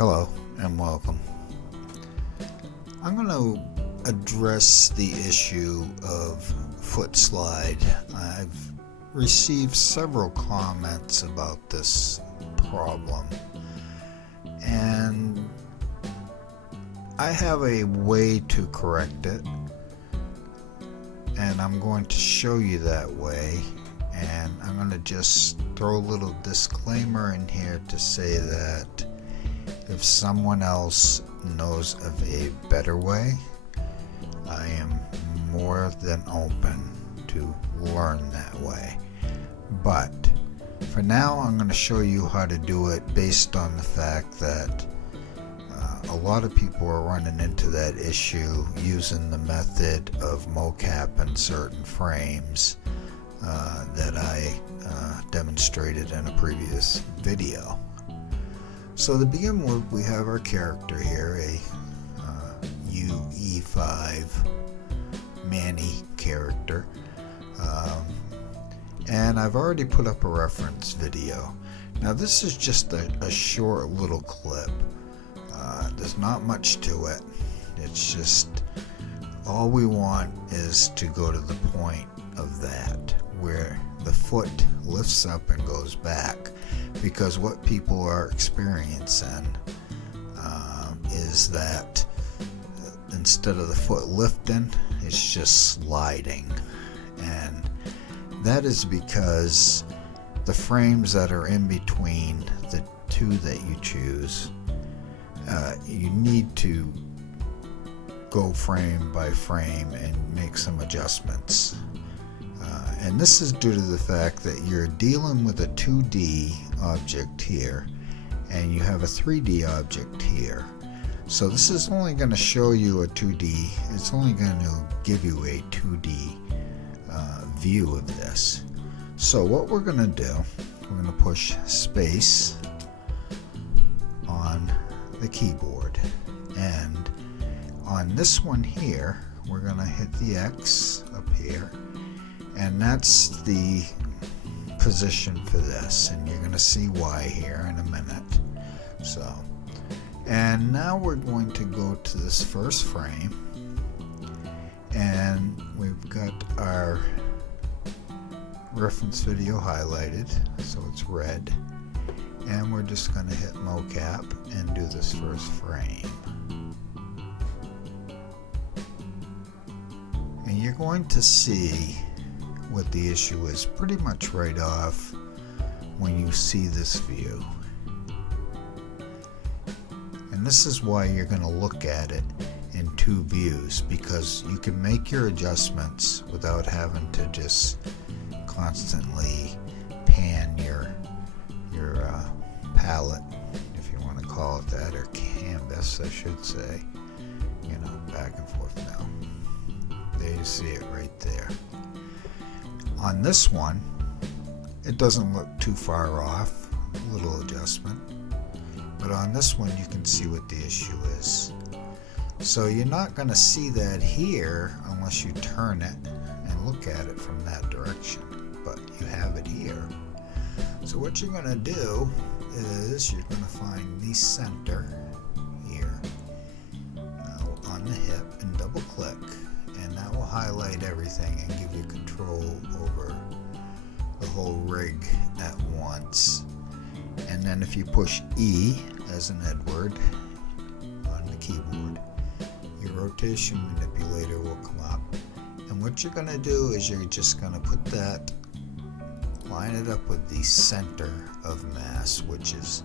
Hello and welcome. I'm going to address the issue of foot slide. I've received several comments about this problem, and I have a way to correct it, and I'm going to show you that way. And I'm going to just throw a little disclaimer in here to say that if someone else knows of a better way, I am more than open to learn that way. But for now, I'm going to show you how to do it based on the fact that a lot of people are running into that issue using the method of MOCAP and certain frames that I demonstrated in a previous video. So to begin with, we have our character here, a UE5 Manny character, and I've already put up a reference video. Now this is just a short little clip. There's not much to it. It's just all we want is to go to the point of that where the foot lifts up and goes back, because what people are experiencing is that instead of the foot lifting, it's just sliding, and that is because the frames that are in between the two that you choose, you need to go frame by frame and make some adjustments. And this is due to the fact that you're dealing with a 2D object here and you have a 3D object here. So this is only going to show you a 2D, it's only going to give you a 2D view of this. So what we're going to do, we're going to push space on the keyboard, and on this one here we're going to hit the X up here, and that's the position for this, and you're going to see why here in a minute. So, and now we're going to go to this first frame, and we've got our reference video highlighted so it's red, and we're just going to hit MOCAP and do this first frame. And you're going to see what the issue is pretty much right off when you see this view. And this is why you're going to look at it in two views, because you can make your adjustments without having to just constantly pan your palette, if you want to call it that, or canvas I should say, you know, back and forth. Now there you see it right there. On this one, it doesn't look too far off, a little adjustment, but on this one you can see what the issue is. So you're not going to see that here unless you turn it and look at it from that direction, but you have it here. So what you're going to do is you're going to find the center here, now on the hip, and double click, and that will highlight everything and give you control over the whole rig at once. And then if you push E as in Edward on the keyboard, your rotation manipulator will come up, and what you're going to do is you're just going to put that, line it up with the center of mass, which is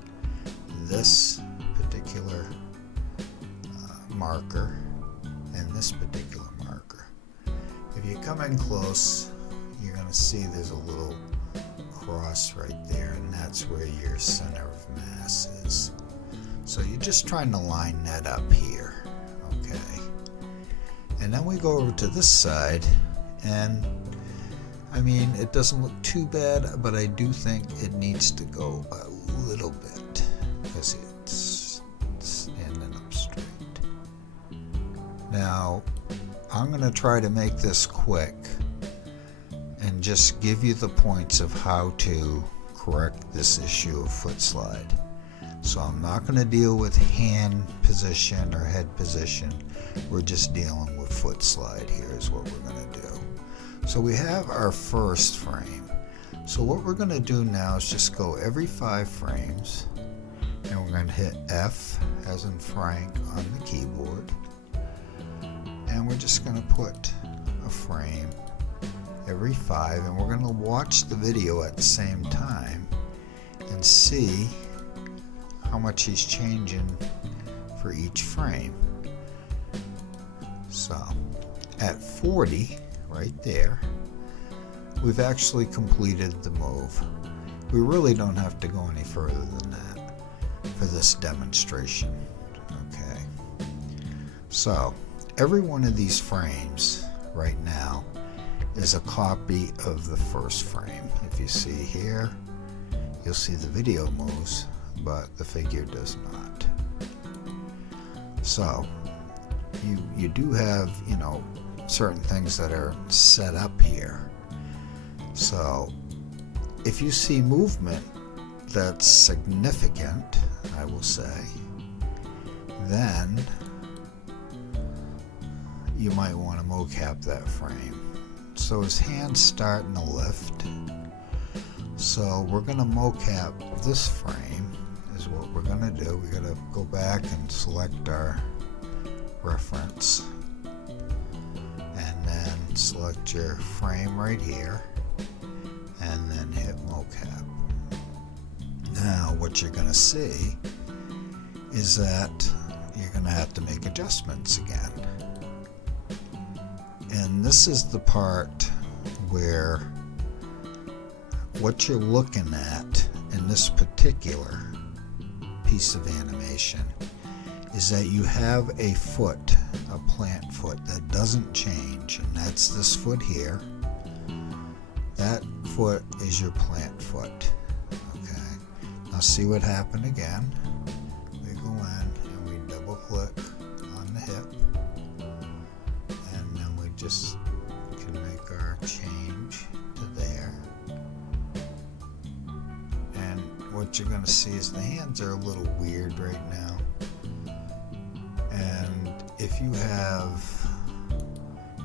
this particular marker and this particular marker. If you come in close, you're going to see there's a little cross right there, and that's where your center of mass is. So you're just trying to line that up here, okay? And then we go over to this side, and I mean, it doesn't look too bad, but I do think it needs to go a little bit because it's standing up straight. Now, I'm going to try to make this quick and just give you the points of how to correct this issue of foot slide. So I'm not going to deal with hand position or head position. We're just dealing with foot slide here is what we're going to do. So we have our first frame. So what we're going to do now is just go every 5 frames, and we're going to hit F as in Frank on the keyboard, and we're just going to put a frame every 5, and we're going to watch the video at the same time and see how much he's changing for each frame. So at 40 right there, we've actually completed the move. We really don't have to go any further than that for this demonstration. Okay, so every one of these frames right now is a copy of the first frame. If you see here, you'll see the video moves, but the figure does not. So you do have, you know, certain things that are set up here. So if you see movement that's significant, I will say, then you might want to mocap that frame. So his hand's starting to lift. So we're going to mocap this frame is what we're going to do. We're going to go back and select our reference and then select your frame right here and then hit mocap. Now what you're going to see is that you're going to have to make adjustments again. And this is the part where what you're looking at in this particular piece of animation is that you have a foot, a plant foot that doesn't change, and that's this foot here. That foot is your plant foot. Okay, now see what happened again. We go in and we double click on the hip, and then we just can make our change to there. And what you're going to see is the hands are a little weird right now. And if you have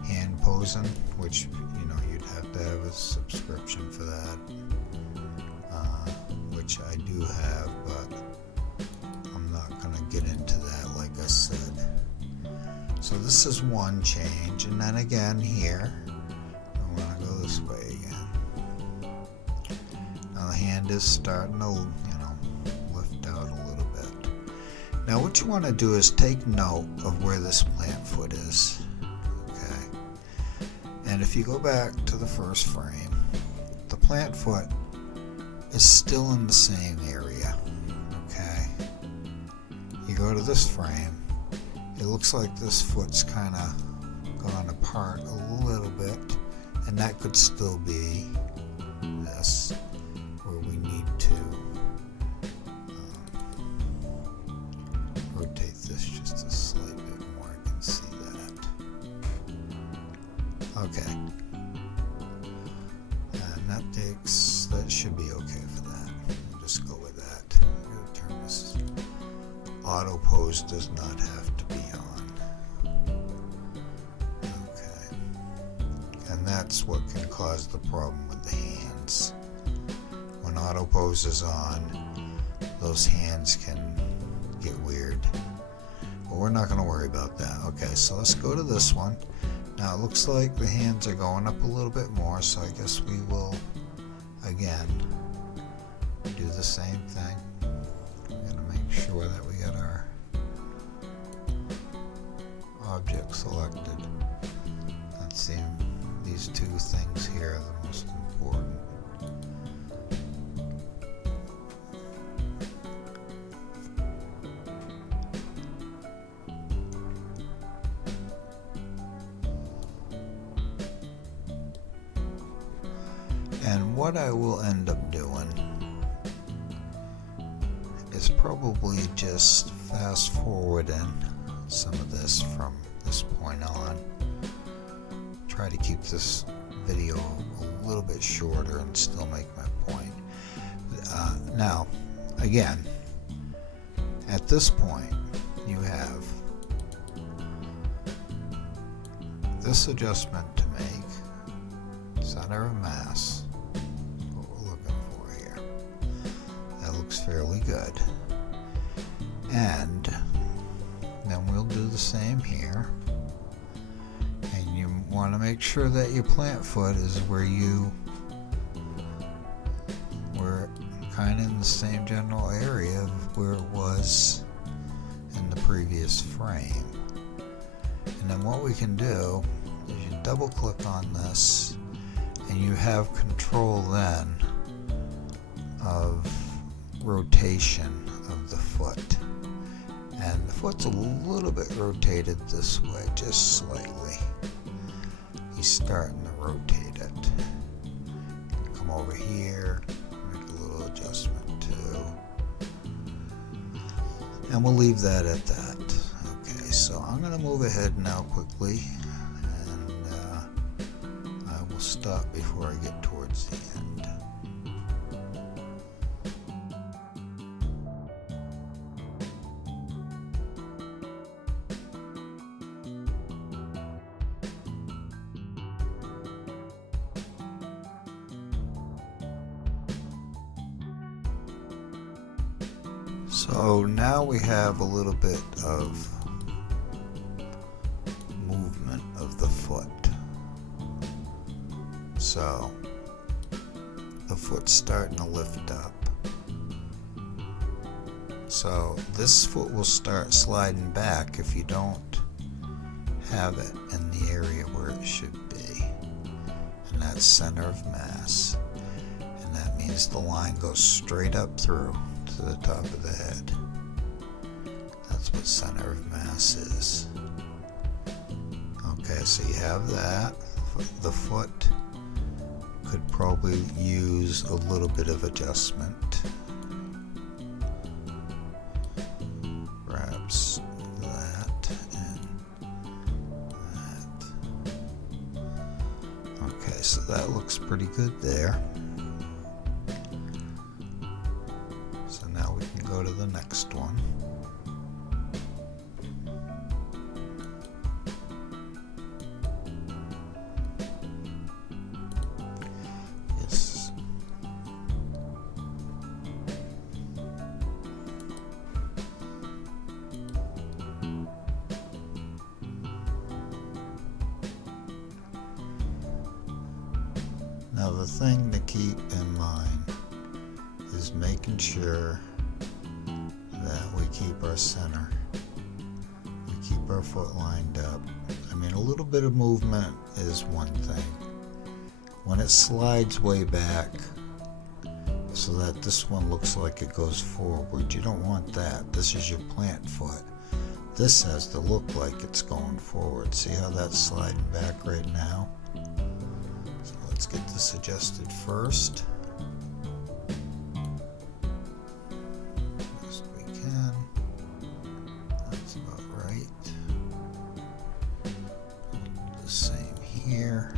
hand posing, which you know you'd have to have a subscription for that, which I do have, but I'm not going to get into that like I said. So this is one change, and then again here, I want to go this way again. Now the hand is starting to, you know, lift out a little bit. Now what you want to do is take note of where this plant foot is. Okay, and if you go back to the first frame, the plant foot is still in the same area. Okay, you go to this frame, it looks like this foot's kind of gone apart a little bit, and that could still be this, where we need to rotate this just a slight bit more. I can see that. Okay, and that should be okay for that. We'll just go with that. I'm going to turn this. Auto pose does not have to be on. Okay, and that's what can cause the problem with the hands. When auto pose is on, those hands can get weird. But we're not going to worry about that. Okay, so let's go to this one. Now it looks like the hands are going up a little bit more, so I guess we will again do the same thing. We're going to make sure that we get our object selected. Let's see, these two things here are the most important. And what I will end up doing is probably just fast forwarding some of this from this point on. Try to keep this video a little bit shorter and still make my point. Now, again, At this point, you have this adjustment to make, center of mass, what we're looking for here. That looks fairly good. And then we'll do the same here. And you want to make sure that your plant foot is where we're kind of in the same general area of where it was in the previous frame. And then what we can do is you double click on this and you have control then of rotation of the foot. And the foot's a little bit rotated this way, just slightly. He's starting to rotate it. Come over here, make a little adjustment too. And we'll leave that at that. Okay, so I'm going to move ahead now quickly, and I will stop before I get towards the end. So now we have a little bit of movement of the foot. So the foot's starting to lift up. So this foot will start sliding back if you don't have it in the area where it should be. And that's center of mass. And that means the line goes straight up through to the top of the head. That's what center of mass is. Okay, so you have that. The foot could probably use a little bit of adjustment. Perhaps that and that. Okay, so that looks pretty good there. So now we can go to the next one. Yes. Now the thing to keep in mind is making sure that we keep our center. We keep our foot lined up. I mean, a little bit of movement is one thing. When it slides way back so that this one looks like it goes forward, you don't want that. This is your plant foot. This has to look like it's going forward. See how that's sliding back right now? So let's get this adjusted first. Best we can. That's about right. The same here.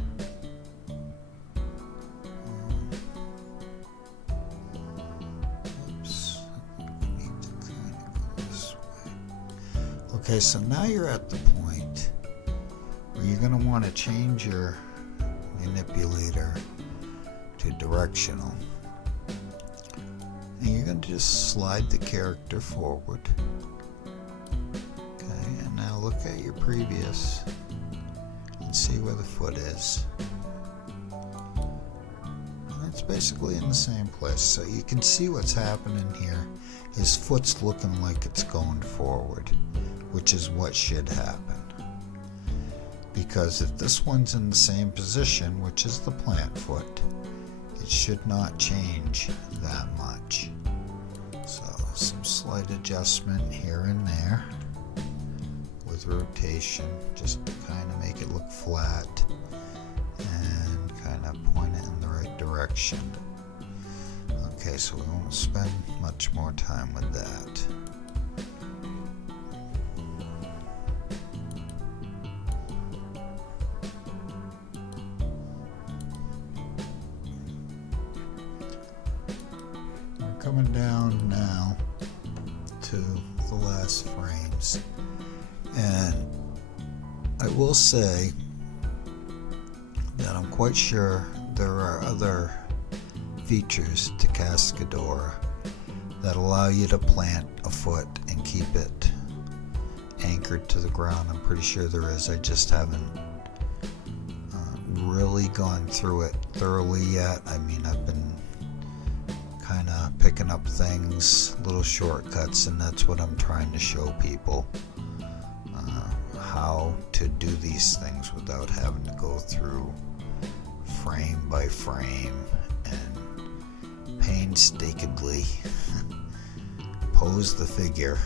Oops. I think we need to kind of go this way. Okay, so now you're at the point where you're going to want to change your manipulator to directional. And you're going to just slide the character forward. Okay, and now look at your previous and see where the foot is. And it's basically in the same place. So you can see what's happening here. His foot's looking like it's going forward, which is what should happen. Because if this one's in the same position, which is the plant foot, it should not change that much. So some slight adjustment here and there with rotation, just to kind of make it look flat and kind of point it in the right direction. Okay, so we won't spend much more time with that. Coming down now to last frames. And I will say that I'm quite sure there are other features to Cascadeur that allow you to plant a foot and keep it anchored to the ground. I'm pretty sure there is. I just haven't really gone through it thoroughly yet. I mean, I've been kind of picking up things, little shortcuts, and that's what I'm trying to show people, how to do these things without having to go through frame by frame and painstakingly pose the figure.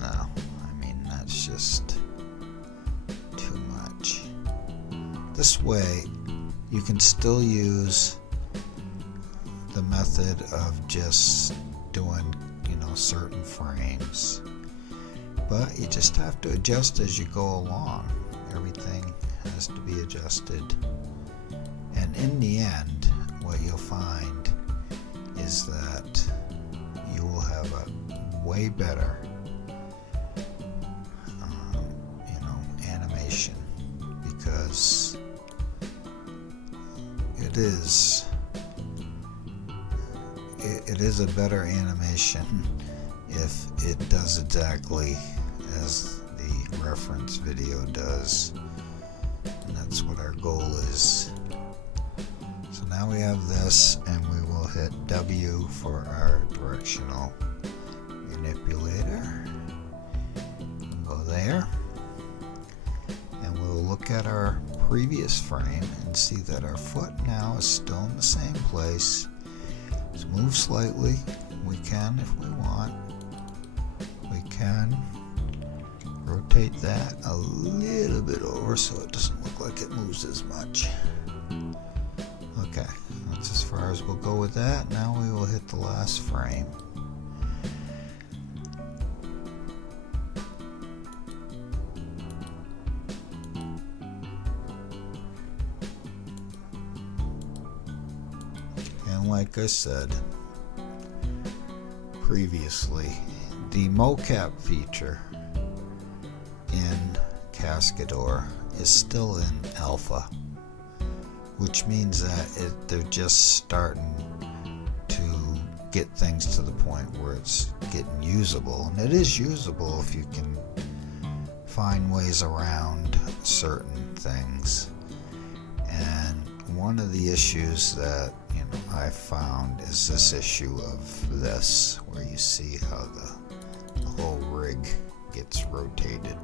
No, I mean, that's just too much. This way you can still use the method of just doing, certain frames, but you just have to adjust as you go along. Everything has to be adjusted, and in the end what you'll find is that you will have a way better animation, because it is a better animation if it does exactly as the reference video does, and that's what our goal is. So now we have this, and we will hit W for our directional manipulator. Go there, and we'll look at our previous frame and see that our foot now is still in the same place. Let's move slightly. We can, if we want. We can rotate that a little bit over so it doesn't look like it moves as much. Okay, that's as far as we'll go with that. Now we will hit the last frame. And like I said previously, the MOCAP feature in Cascadeur is still in alpha, which means that they're just starting to get things to the point where it's getting usable. And it is usable if you can find ways around certain things. And one of the issues that I found is this issue of this, where you see how the whole rig gets rotated,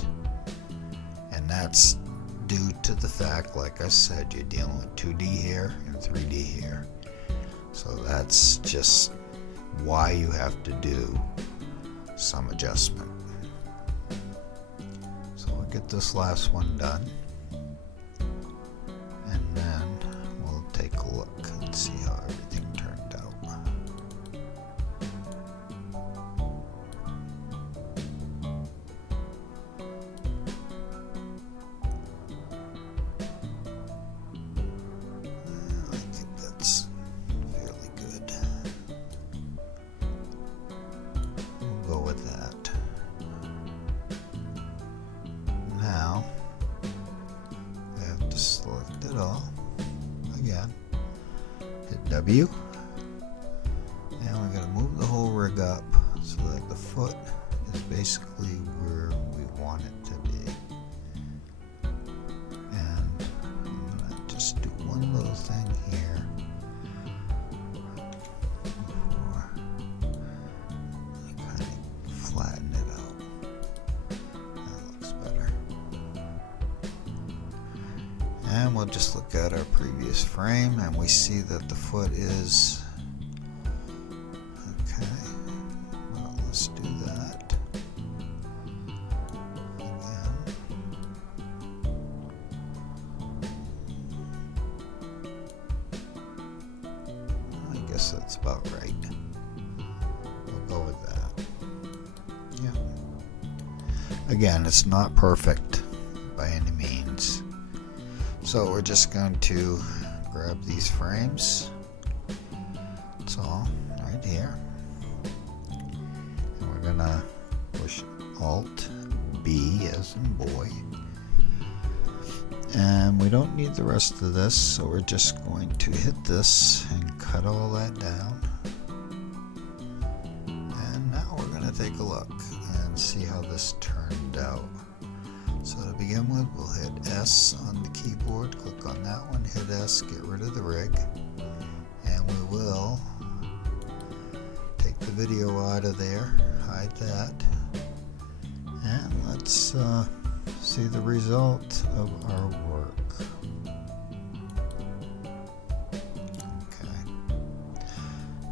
and that's due to the fact, like I said, you're dealing with 2D here and 3D here. So that's just why you have to do some adjustment. So we'll get this last one done, and then we'll take a look and see how everything turned out. I think that's fairly good. We'll go with that. Now I have to select it all again. Hit W, and we're going to move the whole rig up so that the foot is basically where we want it to be. And I'm going to just do one little thing here before I kind of flatten it out. That looks better. And we'll just look at our previous frame, and we see that the foot is okay. Well, let's do that again. I guess that's about right. We'll go with that. Yeah. Again, it's not perfect by any means. So we're just going to grab these frames. That's all right here. gonna push Alt B as in boy, and we don't need the rest of this, so we're just going to hit this and cut all that down. And now we're gonna take a look and see how this turned out. So to begin with, we'll hit S on the keyboard, click on that one, hit S, get rid of the rig, and we will take the video out of there, hide that, and let's see the result of our work. Okay,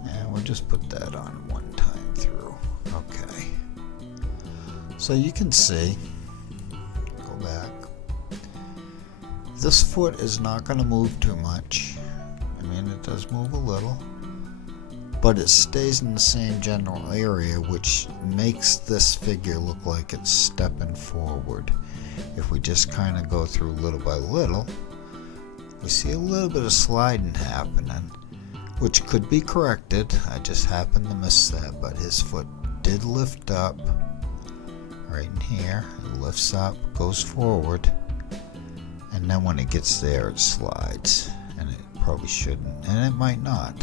and we'll just put that on one time through. Okay, so you can see, go back, this foot is not going to move too much. I mean, it does move a little, but it stays in the same general area, which makes this figure look like it's stepping forward. If we just kind of go through little by little, we see a little bit of sliding happening, which could be corrected. I just happened to miss that, but his foot did lift up right in here. It lifts up, goes forward, and then when it gets there, it slides, and it probably shouldn't, and it might not.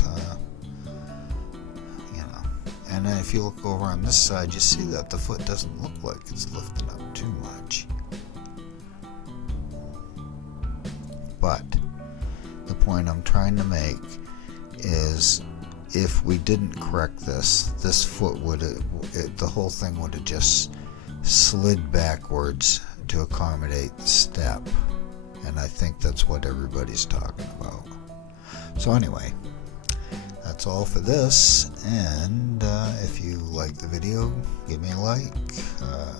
And then if you look over on this side, you see that the foot doesn't look like it's lifting up too much. But the point I'm trying to make is, if we didn't correct this foot would have, the whole thing would have just slid backwards to accommodate the step. And I think that's what everybody's talking about. So anyway, that's all for this, and if you like the video, give me a like,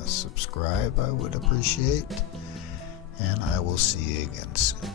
subscribe, I would appreciate, and I will see you again soon.